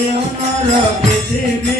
ভাগ্যবান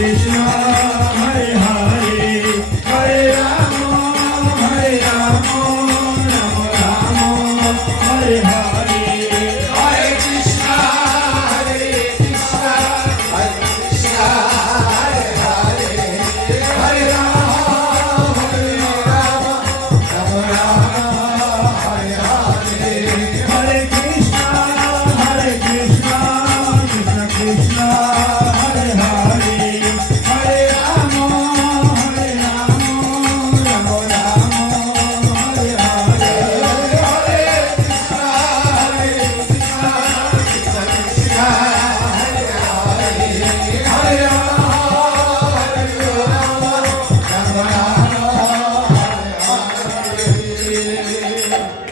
Krishna. Hare